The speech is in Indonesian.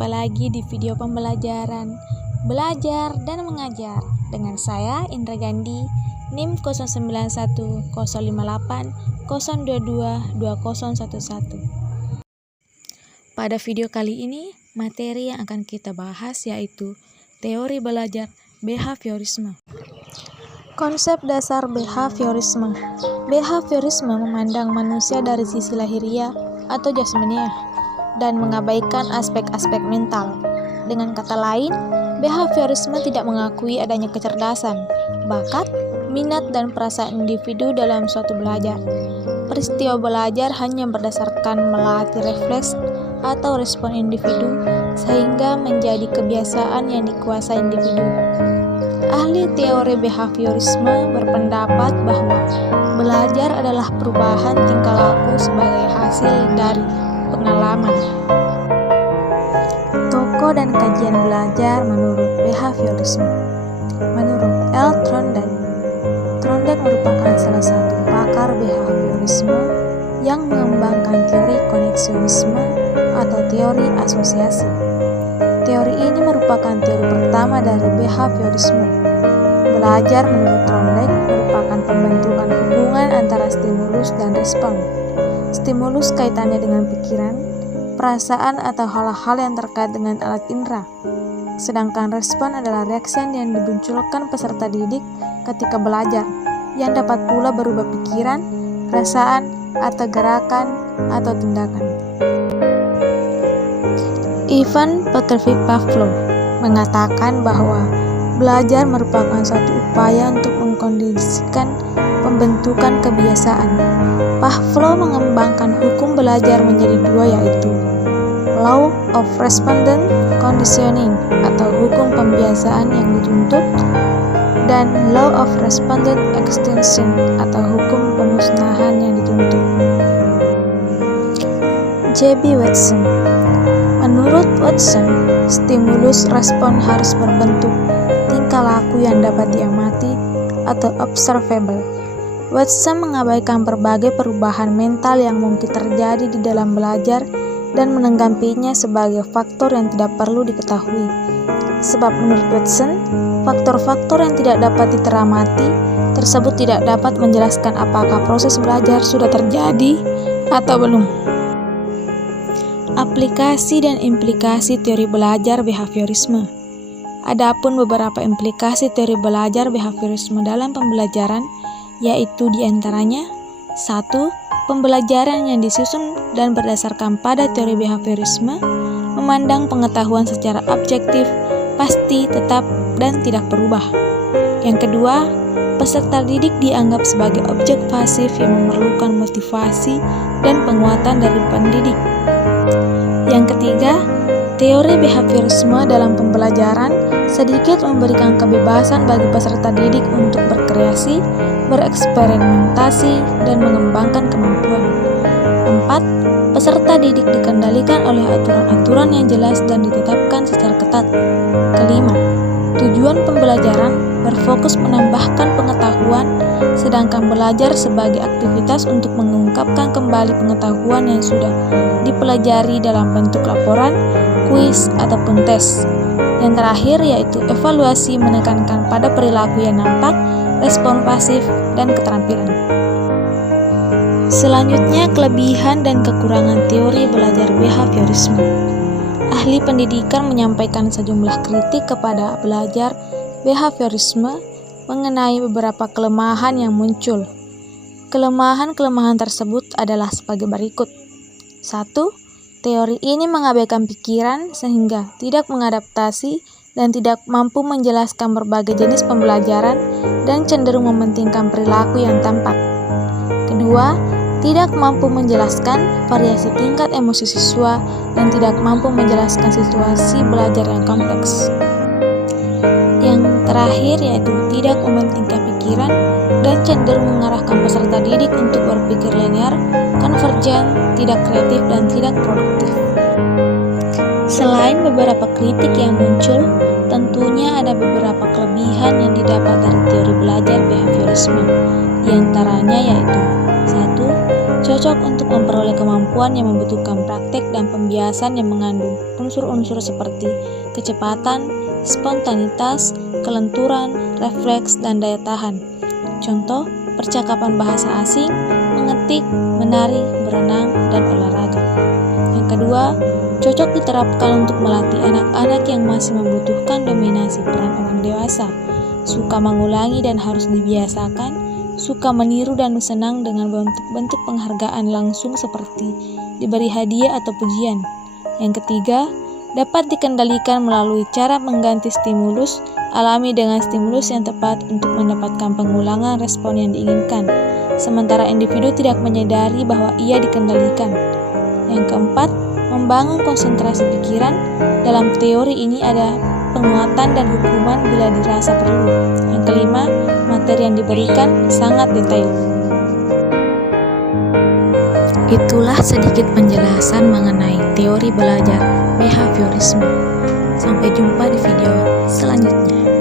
Jumpa lagi di video pembelajaran Belajar dan Mengajar dengan saya Indra Gandhi, NIM 0911-058-022-2011. Pada video kali ini, materi yang akan kita bahas yaitu teori belajar behaviorisme. Konsep dasar behaviorisme. Behaviorisme memandang manusia dari sisi lahiriah atau jasmaniah dan mengabaikan aspek-aspek mental. Dengan kata lain, behaviorisme tidak mengakui adanya kecerdasan, bakat, minat, dan perasaan individu dalam suatu belajar. Peristiwa belajar hanya berdasarkan melatih refleks atau respon individu sehingga menjadi kebiasaan yang dikuasai individu. Ahli teori behaviorisme berpendapat bahwa belajar adalah perubahan tingkah laku sebagai hasil dari pengalaman. Tokoh dan kajian belajar menurut behaviorisme. Menurut L. Trondek merupakan salah satu pakar behaviorisme yang mengembangkan teori koneksionisme atau teori asosiasi. Teori ini merupakan teori pertama dari behaviorisme. Belajar menurut Trondek merupakan pembentukan hubungan antara stimulus dan respon. Stimulus kaitannya dengan pikiran, perasaan atau hal-hal yang terkait dengan alat indera. Sedangkan respon adalah reaksi yang dimunculkan peserta didik ketika belajar, yang dapat pula berubah pikiran, perasaan, atau gerakan, atau tindakan. Ivan Petrovich Pavlov mengatakan bahwa belajar merupakan suatu upaya untuk mengkondisikan pembentukan kebiasaan. Pavlov mengembangkan hukum belajar menjadi dua, yaitu Law of Respondent Conditioning atau hukum pembiasaan yang dituntut, dan Law of Respondent Extinction atau hukum pemusnahan yang dituntut. J.B. Watson. Menurut Watson, stimulus respon harus berbentuk tingkah laku yang dapat diamati atau observable. Watson mengabaikan berbagai perubahan mental yang mungkin terjadi di dalam belajar dan menanggapinya sebagai faktor yang tidak perlu diketahui. Sebab menurut Watson, faktor-faktor yang tidak dapat diteramati tersebut tidak dapat menjelaskan apakah proses belajar sudah terjadi atau belum. Aplikasi dan implikasi teori belajar behaviorisme. Adapun beberapa implikasi teori belajar behaviorisme dalam pembelajaran, yaitu diantaranya 1. Pembelajaran yang disusun dan berdasarkan pada teori behaviorisme memandang pengetahuan secara objektif, pasti, tetap, dan tidak berubah. Yang kedua, peserta didik dianggap sebagai objek pasif yang memerlukan motivasi dan penguatan dari pendidik. Yang ketiga, teori behaviorisme dalam pembelajaran sedikit memberikan kebebasan bagi peserta didik untuk berkreasi, bereksperimentasi, dan mengembangkan kemampuan. 4. Peserta didik dikendalikan oleh aturan-aturan yang jelas dan ditetapkan secara ketat. Kelima, tujuan pembelajaran berfokus menambahkan pengetahuan, sedangkan belajar sebagai aktivitas untuk mengungkapkan kembali pengetahuan yang sudah dipelajari dalam bentuk laporan, kuis, ataupun tes. Yang terakhir yaitu evaluasi menekankan pada perilaku yang nampak, respon pasif, dan keterampilan. Selanjutnya, kelebihan dan kekurangan teori belajar behaviorisme. Ahli pendidikan menyampaikan sejumlah kritik kepada belajar behaviorisme mengenai beberapa kelemahan yang muncul. Kelemahan-kelemahan tersebut adalah sebagai berikut. 1. Teori ini mengabaikan pikiran sehingga tidak mengadaptasi dan tidak mampu menjelaskan berbagai jenis pembelajaran dan cenderung mementingkan perilaku yang tampak. Kedua, tidak mampu menjelaskan variasi tingkat emosi siswa dan tidak mampu menjelaskan situasi belajar yang kompleks. Yang terakhir yaitu tidak mementingkan pikiran dan cenderung mengarahkan peserta didik untuk berpikir linear, konvergen, tidak kreatif, dan tidak produktif. Selain beberapa kritik yang muncul, tentunya ada beberapa kelebihan yang didapat dari teori belajar behaviorisme. Di antaranya yaitu 1. cocok untuk memperoleh kemampuan yang membutuhkan praktek dan pembiasan yang mengandung unsur-unsur seperti kecepatan, spontanitas, kelenturan, refleks, dan daya tahan. Contoh, percakapan bahasa asing, mengetik, menari, berenang, dan olahraga. Yang kedua, cocok diterapkan untuk melatih anak-anak yang masih membutuhkan dominasi peran orang dewasa, suka mengulangi dan harus dibiasakan, suka meniru dan senang dengan bentuk-bentuk penghargaan langsung seperti diberi hadiah atau pujian. Yang ketiga, dapat dikendalikan melalui cara mengganti stimulus alami dengan stimulus yang tepat untuk mendapatkan pengulangan respon yang diinginkan, sementara individu tidak menyadari bahwa ia dikendalikan. Yang keempat, membangun konsentrasi pikiran. Dalam teori ini ada penguatan dan hukuman bila dirasa perlu. Yang kelima, materi yang diberikan sangat detail. Itulah sedikit penjelasan mengenai teori belajar behaviorisme. Sampai jumpa di video selanjutnya.